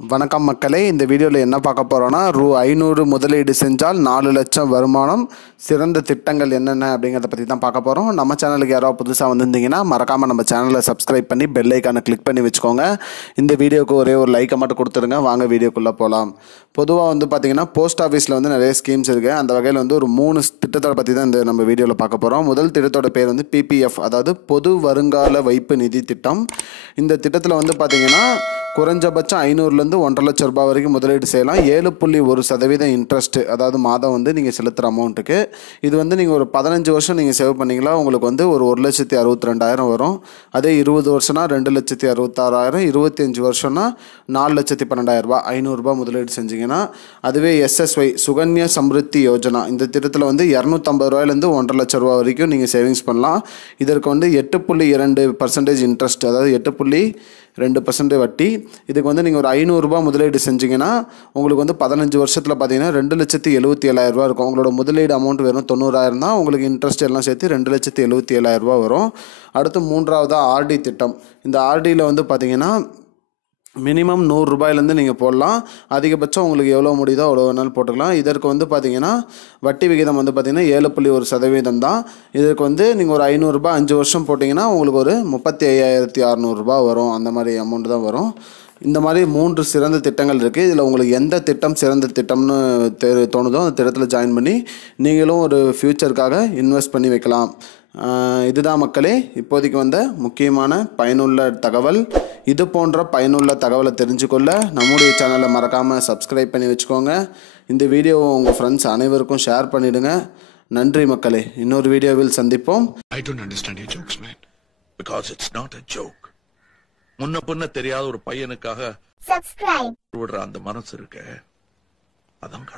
வணக்கம் மக்களே, இந்த வீடியோவில் என்ன பார்க்க போகிறோன்னா, ரூ. 500 முதலீடு செஞ்சால் 4 லட்சம் வருமானம், சிறந்த திட்டங்கள் என்னென்ன அப்படிங்கிறத பற்றி தான் பார்க்க போகிறோம். நம்ம சேனலுக்கு யாராவது புதுசாக வந்திருந்தீங்கன்னா மறக்காமல் நம்ம சேனலை சப்ஸ்கிரைப் பண்ணி பெல் ஐக்கானை கிளிக் பண்ணி வச்சுக்கோங்க. இந்த வீடியோவுக்கு ஒரே ஒரு லைக்கை மட்டும் கொடுத்துருங்க. வாங்க வீடியோக்குள்ளே போகலாம். பொதுவாக பார்த்தீங்கன்னா போஸ்ட் ஆஃபீஸில் நிறைய ஸ்கீம்ஸ் இருக்குது. அந்த வகையில் ஒரு 3 திட்டத்தை பற்றி தான் இந்த நம்ம வீடியோவில் பார்க்க போகிறோம். முதல் திட்டத்தோட பேர் PPF, அதாவது பொது வருங்கால வைப்பு நிதி திட்டம். இந்த திட்டத்தில் பார்த்தீங்கன்னா குறைஞ்சபட்சம் 500லேருந்து 1.5 லட்சம் ரூபாய் வரைக்கும் முதலீடு செய்யலாம். 7.1% இன்ட்ரெஸ்ட், அதாவது மாதம் நீங்கள் செலுத்துகிற அமௌண்ட்டுக்கு. இது நீங்கள் ஒரு 15 வருஷம் நீங்கள் சேவ் பண்ணிங்களா உங்களுக்கு ஒரு 1,62,200 வரும். அதே 20 வருஷம்னா 2,66,000, 25 வருஷம்னா 4,12,000 ரூபாய். 500 ரூபாய் முதலீடு செஞ்சிங்கன்னா. அதுவே SSY சுகன்யா சம்ருத்தி யோஜனா, இந்த திட்டத்தில் 250 ரூபாயிலேருந்து 1.5 லட்சம் ரூபாய் வரைக்கும் நீங்கள் சேவிங்ஸ் பண்ணலாம். இதற்கு 8.2% இன்ட்ரெஸ்ட், அதாவது 8.2% வட்டி. இதுக்கு நீங்கள் ஒரு 500 ரூபாய் முதலீடு செஞ்சிங்கன்னா உங்களுக்கு 15 வருஷத்தில் பார்த்தீங்கன்னா 2,77,000 ரூபா இருக்கும். உங்களோட முதலீடு அமௌண்ட் வெறும் 90,000 தான். உங்களுக்கு இன்ட்ரெஸ்ட் எல்லாம் சேர்த்து 2,77,000 ரூபா வரும். அடுத்து மூன்றாவது RD திட்டம். இந்த RDயில் பார்த்தீங்கன்னா மினிமம் 100 ரூபாயிலேருந்து நீங்கள் போடலாம். அதிகபட்சம் உங்களுக்கு எவ்வளோ முடியுதோ அவ்வளோ வேணாலும் போட்டுக்கலாம். இதற்கு பார்த்தீங்கன்னா வட்டி விகிதம் பார்த்தீங்கன்னா 7.1% தான். இதற்கு நீங்கள் ஒரு 500 ரூபாய் 5 வருஷம் போட்டிங்கன்னா உங்களுக்கு ஒரு 35,600 ரூபாய் வரும். அந்த மாதிரி அமௌண்ட் தான் வரும். இந்த மாதிரி 3 சிறந்த திட்டங்கள் இருக்குது. இதில் உங்களுக்கு எந்த திட்டம் சிறந்த திட்டம்னு தோணுதோ அந்த திட்டத்தில் ஜாயின் பண்ணி நீங்களும் ஒரு ஃப்யூச்சருக்காக இன்வெஸ்ட் பண்ணி வைக்கலாம். இதுதான் மக்களே இப்போதைக்கு முக்கியமான பயனுள்ள தகவல். இது போன்ற பயனுள்ள தகவலை தெரிஞ்சுக்கொள்ள நம்முடைய சேனலை மறக்காமல் சப்ஸ்கிரைப் பண்ணி வச்சுக்கோங்க. இந்த வீடியோவை உங்கள் ஃப்ரெண்ட்ஸ் அனைவருக்கும் ஷேர் பண்ணிவிடுங்க. நன்றி மக்களே, இன்னொரு வீடியோவில் சந்திப்போம். I don't understand your jokes, man. Because it's not a joke. முன்ன பின்ன தெரியாத ஒரு பையனுக்காக subscribe விடுற அந்த மனசு இருக்க, அதான்